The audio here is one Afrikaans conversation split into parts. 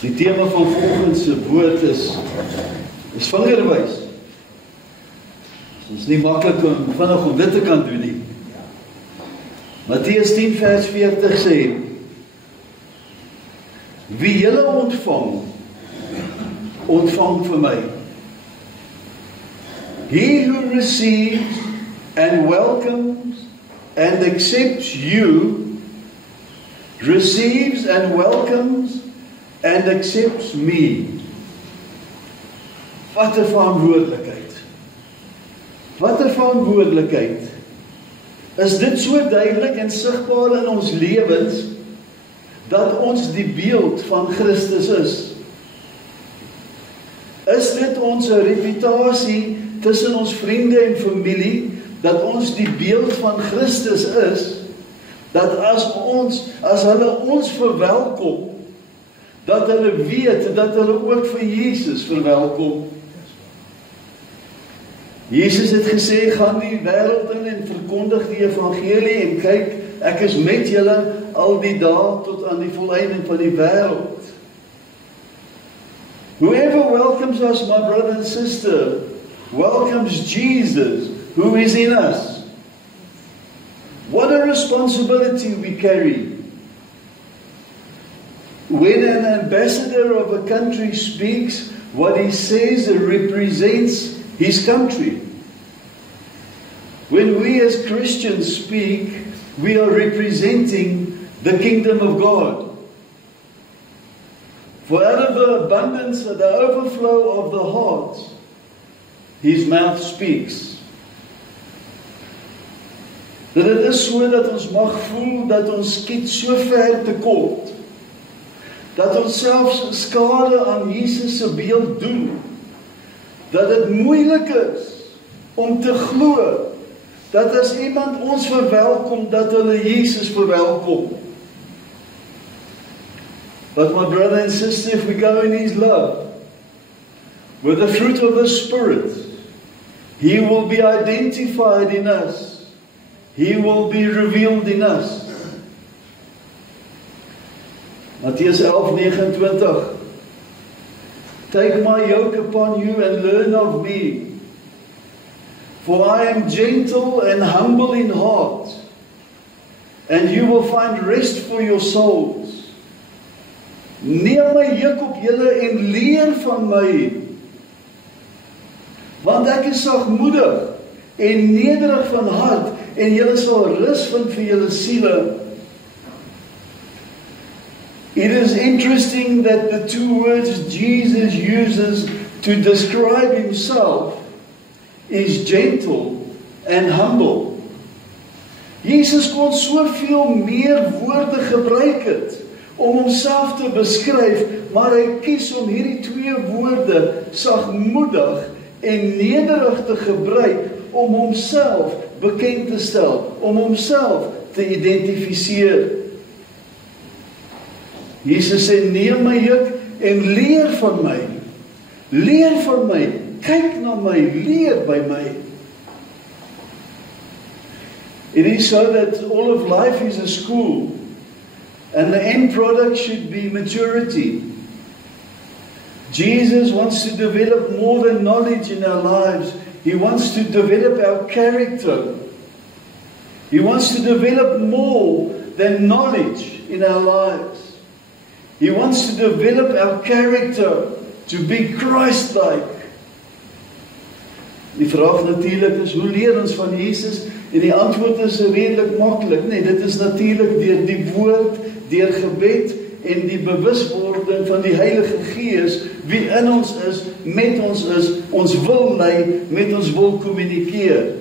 Die tema van vanoggend se woord is vingerwys. Dit is nie maklik om vinnig om dit te kan doen nie. Matteus 10 vers 40 sê: Wie julle ontvang, ontvang vir my. He who receives and welcomes and accepts you, receives and welcomes and accepts me. Wat 'n verantwoordelikheid. Wat 'n verantwoordelikheid. Is dit so duidelik en sigbaar in ons lewens, dat ons die beeld van Christus is? Is dit ons reputasie tussen ons vriende en familie, dat ons die beeld van Christus is, dat as hulle ons verwelkom, dat hulle weet, dat hulle ook vir Jesus verwelkom? Jesus het gesê, gaan die wêreld in en verkondig die evangelie, en kyk, ek is met julle al die dae tot aan die volleinding van die wêreld. Whoever welcomes us, my brother and sister, welcomes Jesus, who is in us. What a responsibility we carry. When an ambassador of a country speaks, what he says represents his country. When we as Christians speak, we are representing the kingdom of God. For out of the abundance, the overflow of the heart, his mouth speaks. Dat dit is so dat ons mag voel dat ons skiet so ver te kort, dat ons selfs skade aan Jesus se beeld doen, dat dit moeilik is om te glo dat as iemand ons verwelkom, dat hulle Jesus verwelkom. But my brother and sister, if we go in his love, with the fruit of the Spirit, he will be identified in us. He will be revealed in us. Matteus 11:29. Take my yoke upon you and learn of me, for I am gentle and humble in heart, and you will find rest for your souls. Neem my juk op julle en leer van my, want ek is sagmoedig en nederig van hart, en julle sal rus vind vir julle siele. It is interesting that the two words Jesus uses to describe himself is gentle and humble. Jesus kon soveel meer woorde gebruik het om homself te beskryf, maar hy kies om hierdie twee woorde, sagmoedig en nederig, te gebruik om homself bekend te stel, om homself te identifiseer. Jesus sê, neem my juk en leer van my. Leer van my, kyk na my, leer by my. It is so that all of life is a school, and the end product should be maturity. Jesus wants to develop more than knowledge in our lives. He wants to develop our character. He wants to develop more than knowledge in our lives. He wants to develop our character to be Christ-like. Die vraag natuurlik is, hoe leer ons van Jesus? En die antwoord is redelik maklik. Nee, dit is natuurlik deur die woord, deur gebed en die bewuswording van die Heilige Gees, wie in ons is, met ons wil lei, met ons wil kommunikeer.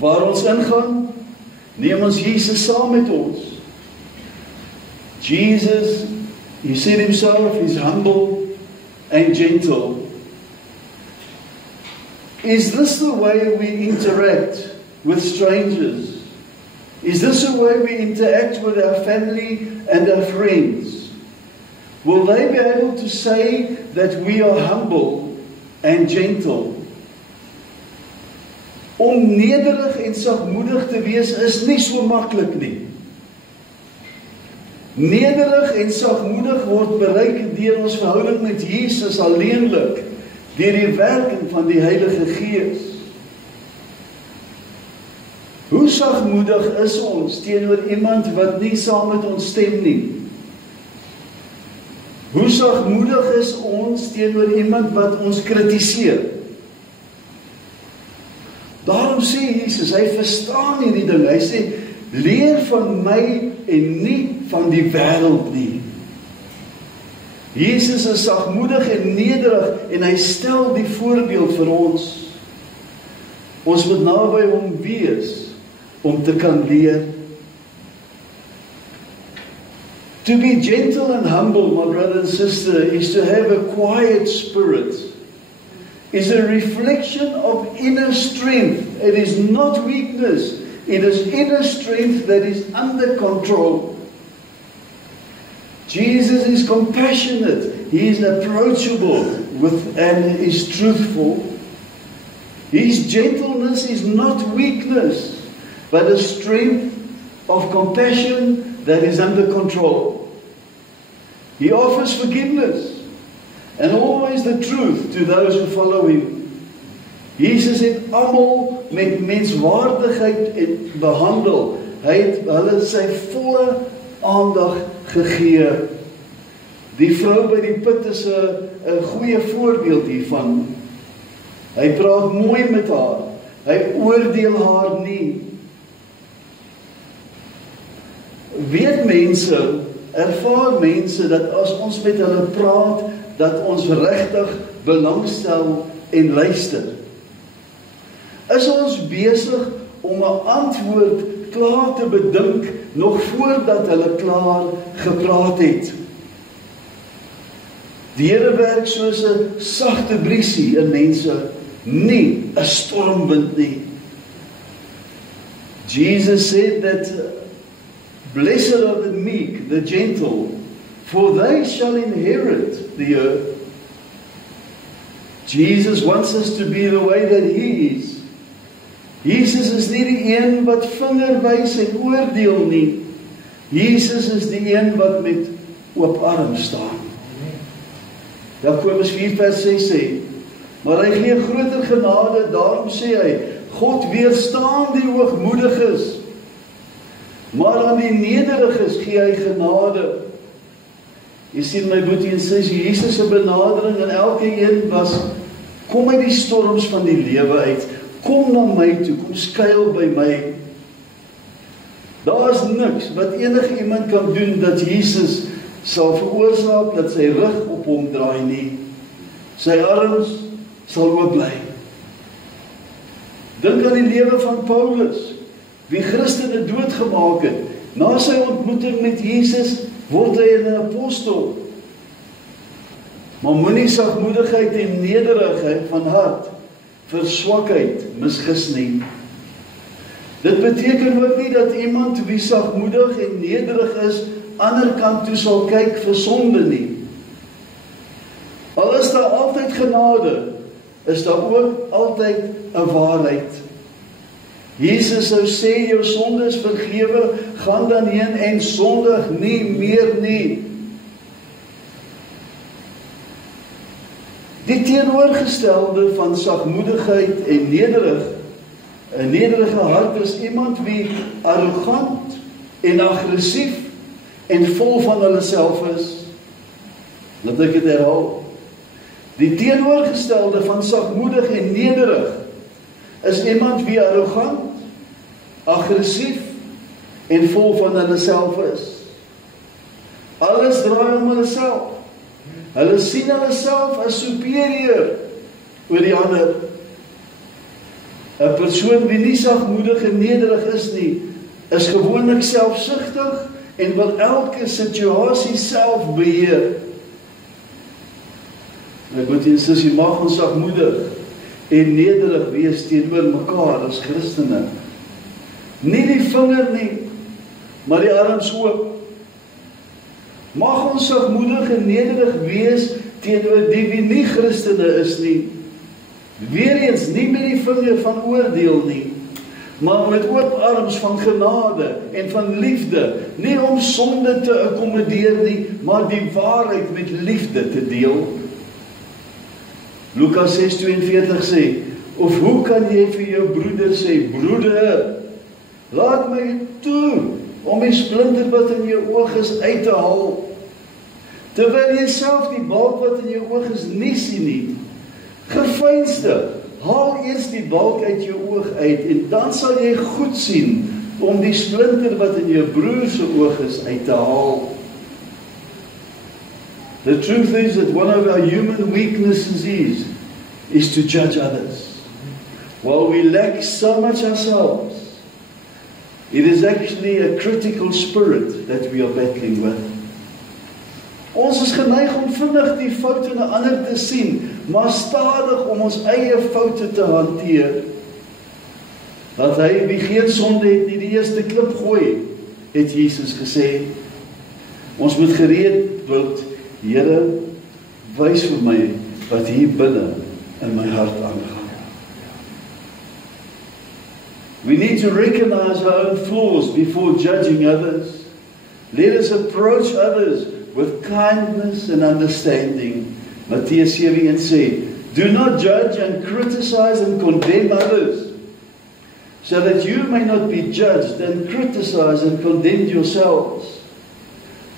Waar ons ingaan, neem ons Jesus saam met ons. Jesus, he said himself, is humble and gentle. Is this the way we interact with strangers? Is this the way we interact with our family and our friends? Will they be able to say that we are humble and gentle? Om nederig en sagmoedig te wees is nie so maklik nie. Nederig en sagmoedig word bereik deur ons verhouding met Jesus alleenlik, deur die werking van die Heilige Gees. Hoe sagmoedig is ons teenoor iemand wat nie saam met ons stem nie? Hoe sagmoedig is ons teenoor iemand wat ons kritiseer? Daarom sê Jesus, hy verstaan hierdie ding. Hy sê, leer van my en nie van die wêreld nie. Jesus is sagmoedig en nederig en hy stel die voorbeeld vir ons. Ons moet naby hom wees om te kan leer. To be gentle and humble, my brother and sister, is to have a quiet spirit. Is a reflection of inner strength. It is not weakness. It is inner strength that is under control. Jesus is compassionate. He is approachable and is truthful. His gentleness is not weakness, but a strength of compassion that is under control. He offers forgiveness and always the truth to those who follow him. Jesus het almal met menswaardigheid behandel. Hy het hulle sy volle aandag gegee. Die vrou by die put is 'n goeie voorbeeld hiervan. Hy praat mooi met haar. Hy oordeel haar nie. Weet mense, ervaar mense dat as ons met hulle praat, dat ons regtig belangstel en luister. Is ons besig om 'n antwoord klaar te bedink nog voordat hulle klaar gepraat het? Die Here werk soos 'n sagte briesie in mense, nie 'n stormwind nie. Jesus said that blessed are the meek, the gentle, for they shall inherit the earth. Jesus wants us to be the way that he is. Jesus is nie die een wat vinger wys en oordeel nie. Jesus is die een wat met oop arms staan. Jakobus 4 vers 6 sê, maar hy gee groter genade, daarom sê hy, God weerstaan die hoogmoediges, maar aan die nederiges gee hy genade. Jy sien my boetie en sussie, Jesus se benadering aan elke een was, kom uit die storms van die lewe uit, kom na my toe, kom skuil by my. Daar is niks wat enige iemand kan doen dat Jesus sal veroorsaak dat sy rug op hom draai nie. Sy arms sal oop bly. Dink aan die lewe van Paulus, wie Christene doodgemaak het. Na sy ontmoeting met Jesus word hy 'n apostel. Maar moenie sagmoedigheid en nederigheid van hart vir swakheid misgis nie. Dit beteken ook nie dat iemand wie sagmoedig en nederig is, ander kant toe sal kyk vir sonde nie. Al is daar altyd genade, is daar ook altyd 'n waarheid. Jesus sou sê, jou sonde is vergewe, gaan dan heen en sondig nie meer nie. Die teenoorgestelde van sagmoedigheid en nederig, 'n nederige hart is iemand wie arrogant en aggressief en vol van hulle self is. Laat ek dit herhaal. Die teenoorgestelde van sagmoedig en nederig is iemand wie arrogant, aggressief en vol van hulle self is. Alles draai om hulle self. Hulle sien hulle self as superieur oor die ander. 'n Persoon wie nie sagmoedig en nederig is nie, is gewoonlik selfsugtig en wil elke situasie self beheer. My broer en sussie, mag ons sagmoedig en nederig wees teenoor mekaar as Christene. Nie die vinger nie, maar die arms oop. Mag ons sagmoedig en nederig wees teenoor die wie nie Christene is nie. Weereens nie met die vinger van oordeel nie, maar met oop arms van genade en van liefde, nie om sonde te akkommodeer nie, maar die waarheid met liefde te deel. Lukas 6:42 sê, of hoe kan jy vir jou broeder sê, broeder, laat my toe om die splinter wat in jou oog is uit te haal, terwyl jy self die balk wat in jou oog is nie sien nie. Geveinsde, haal eers die balk uit jou oog uit en dan sal jy goed sien om die splinter wat in jou broer se oog is uit te haal. The truth is that one of our human weaknesses is to judge others. While we lack so much ourselves, it is actually a critical spirit that we are battling with. Ons is geneig om vinnig die foute in 'n ander te sien, maar stadig om ons eie foute te hanteer. Dat hy wie geen sonde het nie die eerste klip gooi, het Jesus gesê. Ons moet gereed word, Here, wys vir my wat hier binne in my hart aangaan. We need to recognize our own flaws before judging others. Let us approach others with kindness and understanding. Mattheus 7 sê, do not judge and criticize and condemn others, so that you may not be judged and criticize and condemn yourselves.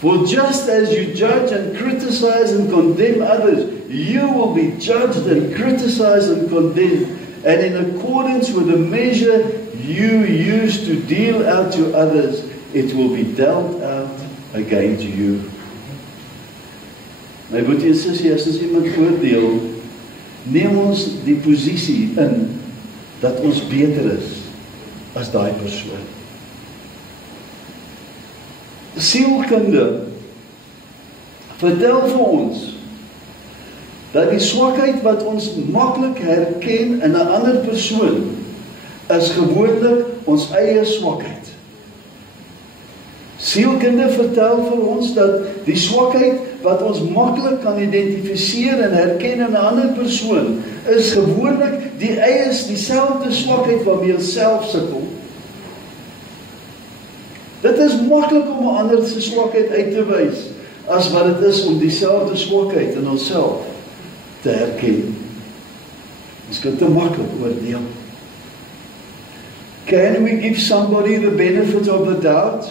For just as you judge and criticize and condemn others, you will be judged and criticized and condemned, and in accordance with the measure you use to deal out to others, it will be dealt out again to you. My broer en sussie, as ons iemand oordeel, neem ons die posisie in dat ons beter is as daai persoon. Sielkunde vertel vir ons dat die swakheid wat ons maklik herken in 'n ander persoon is gewoonlik ons eie swakheid. Sielkunde vertel vir ons dat die swakheid wat ons maklik kan identifiseer en herken in 'n ander persoon is gewoonlik dieselfde swakheid waarmee ons self sukkel. Dit is maklik om 'n ander se swakheid uit te wys as wat dit is om dieselfde swakheid in onsself te herken. Ons kan te maklik oordeel. Can we give somebody the benefit of the doubt?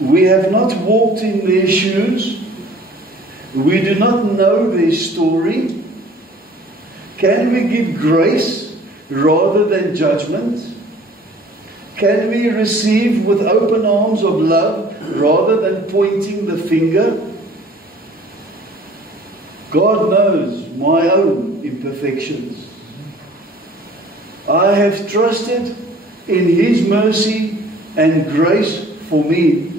We have not walked in their shoes. We do not know their story. Can we give grace rather than judgment? Can we receive with open arms of love rather than pointing the finger? God knows my own imperfections. I have trusted in His mercy and grace for me.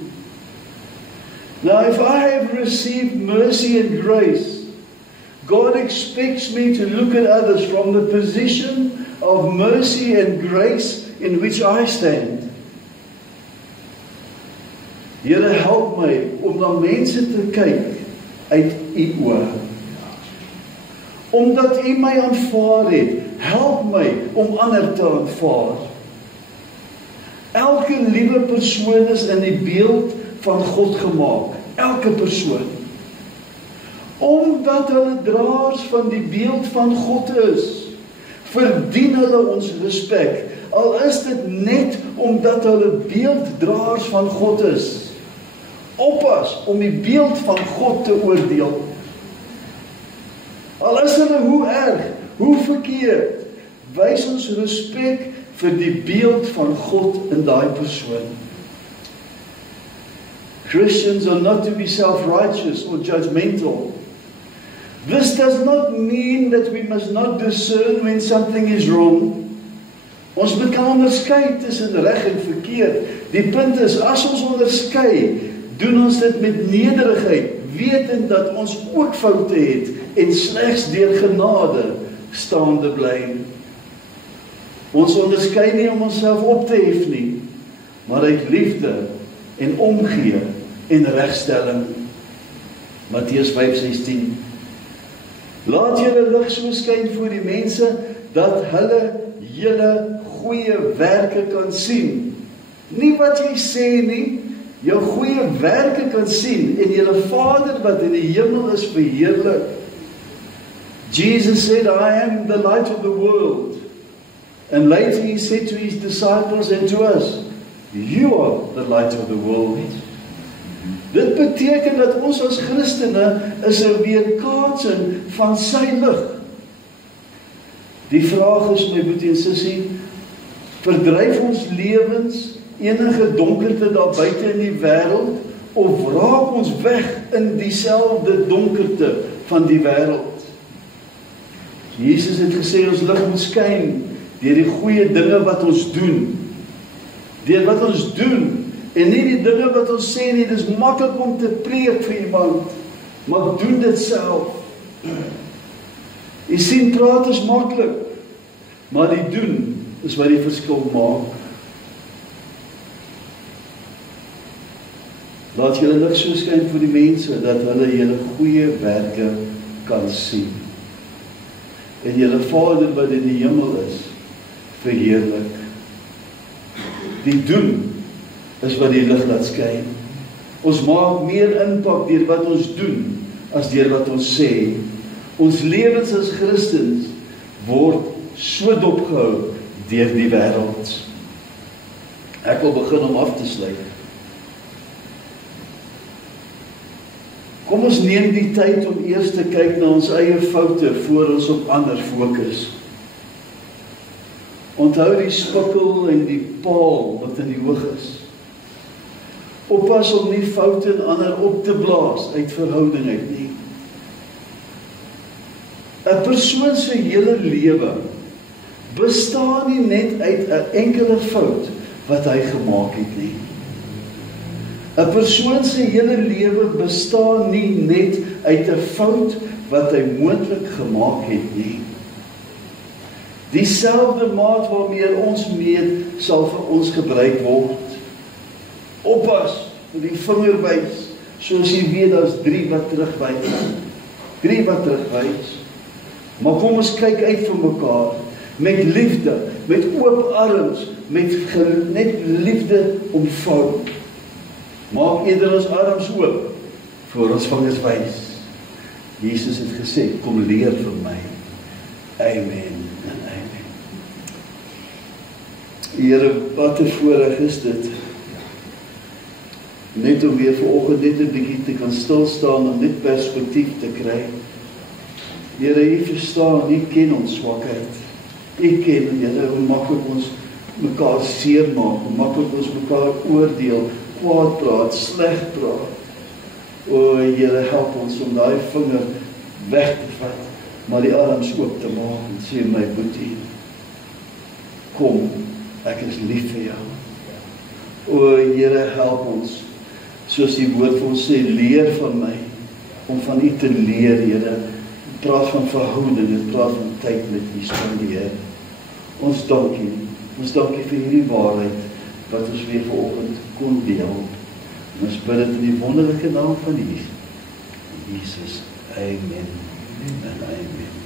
Now, if I have received mercy and grace, God expects me to look at others from the position of mercy and grace in which I stand. Here, help my om na mense te kyk uit U oë. Omdat U my aanvaar het, help my om ander te aanvaar. Elke liewe persoon is in die beeld van God gemaak. Elke persoon. Omdat hulle draers van die beeld van God is, verdien hulle ons respek. Al is dit net omdat hulle beelddraers van God is. Oppas om die beeld van God te oordeel. Al is hulle hoe erg, hoe verkeerd, wys ons respek vir die beeld van God in daai persoon. Christians are not to be self-righteous or judgmental. This does not mean that we must not discern when something is wrong. Ons moet kan onderskei tussen reg en verkeerd. Die punt is, as ons onderskei, doen ons dit met nederigheid, wetend dat ons ook foute het en slegs deur genade staande bly. Ons onderskei nie om onsself op te hef nie, maar uit liefde en omgee en regstelling. Matteus 5:16. Laat julle lig so skyn voor die mense, dat hulle julle goeie werke kan sien. Nie wat jy sê nie, jou goeie werke kan sien, en julle Vader wat in die hemel is verheerlik. Jesus said, I am the light of the world. And later he said to his disciples and to us, you are the light of the world. Dit beteken dat ons as Christene is 'n weerkaatsing van sy lig. Die vraag is, my boetie en sussie, verdryf ons lewens enige donkerte daar buite in die wêreld, of raak ons weg in dieselfde donkerte van die wêreld? Jesus het gesê ons lig moet skyn deur die goeie dinge wat ons doen. Deur wat ons doen, en nie die dinge wat ons sê nie. Dis maklik om te preek vir iemand, maar doen dit self. Jy sien, praat is maklik, maar die doen is wat die verskil maak. Laat julle lig so skyn vir die mense, dat hulle julle goeie werke kan sien. En julle Vader wat in die hemel is, verheerlik. Die doen is wat die lig laat skyn. Ons maak meer impak deur wat ons doen, as deur wat ons sê. Ons lewens as Christens word so dopgehou deur die wêreld. Ek wil begin om af te sluit. Kom ons neem die tyd om eers te kyk na ons eie foute, voor ons op ander fokus. Onthou die spikkel en die paal wat in die oog is. Oppas om nie foute in ander op te blaas uit verhouding uit nie. 'n Persoon se hele lewe bestaan nie net uit 'n enkele fout wat hy gemaak het nie. 'n Persoon se hele lewe bestaan nie net uit 'n fout wat hy moontlik gemaak het nie. Dieselfde maat waarmee ons meet, sal vir ons gebruik word. Oppas, met die vinger wys, soos jy weet, daar's 3 wat terugwys. 3 wat terugwys. Maar kom ons kyk uit vir mekaar, met liefde, met oop arms, met net liefde omvou. Maak eerder ons arms oop, voor ons vingers wys. Jesus het gesê, kom leer vir my. Amen en amen. Here, wat 'n voorreg is dit, net om weer vanoggend net 'n bietjie te kan stil staan, om net perspektief te kry. Here, U verstaan, U ken ons swakheid. U ken, Here, hoe maklik ons mekaar seermaak, hoe maklik ons mekaar oordeel, kwaad praat, sleg praat. O, Here, help ons om daai vinger weg te vat, maar die arms oop te maak en sê, my boetie, kom, ek is lief vir jou. O, Here, help ons, soos die woord vir ons sê, leer van my, om van U te leer, Here. Praat van verhouding, praat van tyd met U spandeer. Ons dankie vir hierdie waarheid, wat ons weer vanoggend kon deel. En ons bid dit in die wonderlike naam van Jesus. Amen en amen.